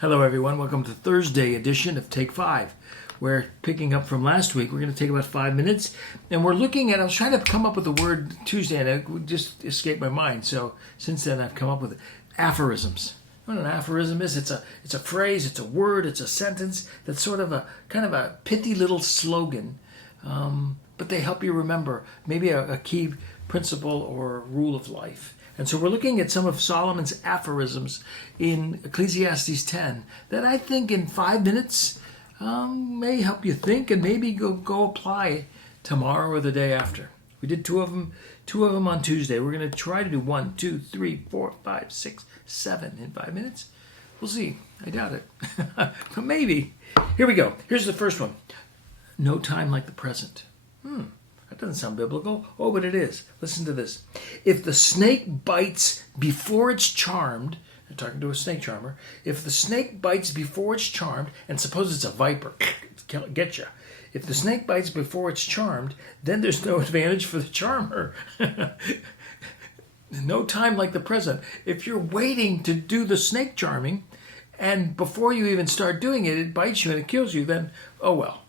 Hello, everyone. Welcome to Thursday edition of Take 5. We're picking up from last week. We're going to take about 5 minutes, and we're looking at, I was trying to come up with the word Tuesday, and it just escaped my mind. So since then, I've come up with aphorisms. You know what an aphorism is? It's a phrase, it's a word, it's a sentence that's sort of a kind of a pithy little slogan, but they help you remember maybe a key principle or rule of life. And so we're looking at some of Solomon's aphorisms in Ecclesiastes 10 that I think in 5 minutes may help you think and maybe go apply tomorrow or the day after. We did two of them on Tuesday. We're going to try to do 1, 2, 3, 4, 5, 6, 7 in 5 minutes. We'll see. I doubt it. But maybe. Here we go. Here's the first one. No time like the present. That doesn't sound biblical. Oh, but it is. Listen to this. If the snake bites before it's charmed, I'm talking to a snake charmer, if the snake bites before it's charmed, and suppose it's a viper, get you. If the snake bites before it's charmed, then there's no advantage for the charmer. No time like the present. If you're waiting to do the snake charming, and before you even start doing it, it bites you and it kills you, then, oh well.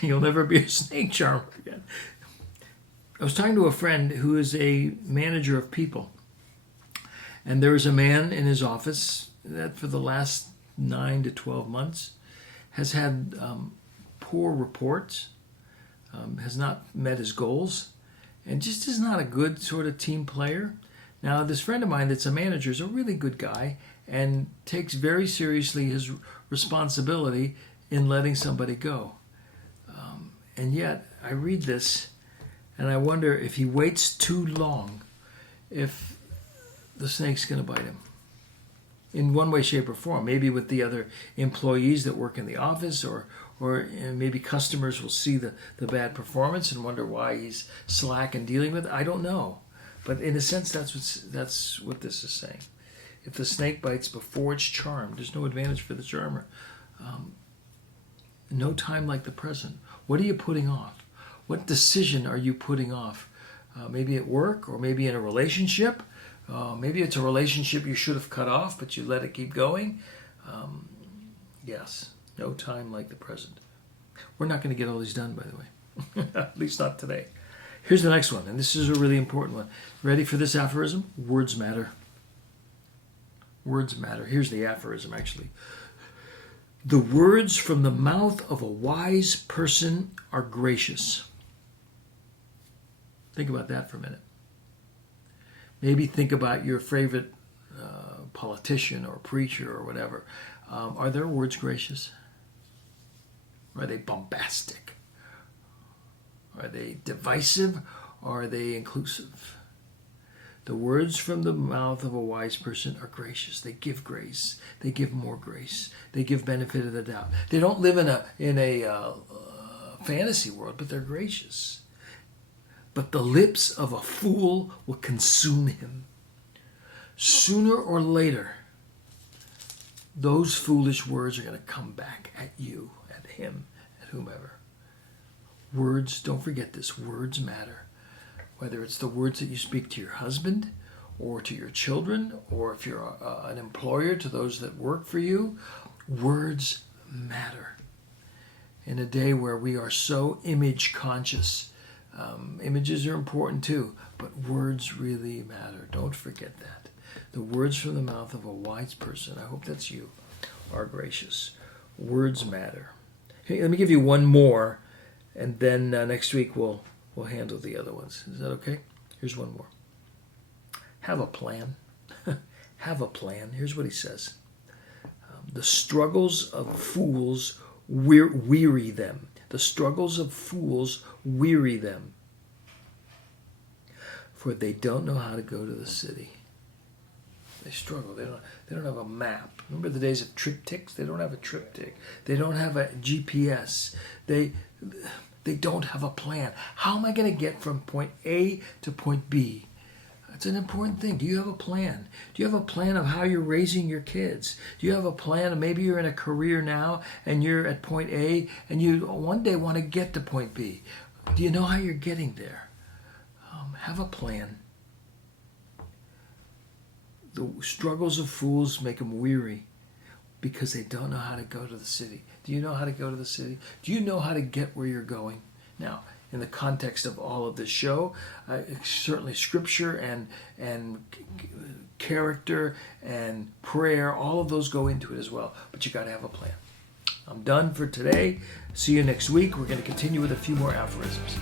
You'll never be a snake charmer again. I was talking to a friend who is a manager of people. And there is a man in his office that for the last 9 to 12 months has had poor reports, has not met his goals, and just is not a good sort of team player. Now, this friend of mine that's a manager is a really good guy and takes very seriously his responsibility in letting somebody go. And yet, I read this, and I wonder if he waits too long, if the snake's going to bite him. In one way, shape, or form. Maybe with the other employees that work in the office, or maybe customers will see the bad performance and wonder why he's slack in dealing with it. I don't know. But in a sense, that's what this is saying. If the snake bites before it's charmed, there's no advantage for the charmer. No time like the present. What are you putting off? What decision are you putting off? Maybe at work, or maybe in a relationship. Maybe it's a relationship you should have cut off, but you let it keep going. Yes, no time like the present. We're not going to get all these done, by the way. At least not today. Here's the next one, and this is a really important one. Ready for this aphorism? Words matter. Words matter. Here's the aphorism, actually. The words from the mouth of a wise person are gracious. Think about that for a minute. Maybe think about your favorite politician or preacher or whatever. Are their words gracious? Are they bombastic? Are they divisive? Or are they inclusive? The words from the mouth of a wise person are gracious. They give grace. They give more grace. They give benefit of the doubt. They don't live in a fantasy world, but they're gracious. But the lips of a fool will consume him. Sooner or later, those foolish words are going to come back at you, at him, at whomever. Words, don't forget this, words matter. Whether it's the words that you speak to your husband or to your children, or if you're an employer to those that work for you, words matter. In a day where we are so image conscious, images are important too, but words really matter. Don't forget that. The words from the mouth of a wise person, I hope that's you, are gracious. Words matter. Hey, let me give you one more, and then next week we'll handle the other ones. Is that okay? Here's one more. Have a plan. Have a plan. Here's what he says. The struggles of fools weary them. The struggles of fools weary them, for they don't know how to go to the city. They struggle. They don't have a map. Remember the days of triptychs? They don't have a triptych. They don't have a GPS. They don't have a plan. How am I going to get from point A to point B? It's an important thing. Do you have a plan? Do you have a plan of how you're raising your kids? Do you have a plan of maybe you're in a career now and you're at point A and you one day want to get to point B? Do you know how you're getting there? Have a plan. The struggles of fools make them weary. because they don't know how to go to the city. Do you know how to go to the city? Do you know how to get where you're going? Now, in the context of all of this show, certainly scripture and character and prayer, all of those go into it as well. But you got to have a plan. I'm done for today. See you next week. We're going to continue with a few more aphorisms.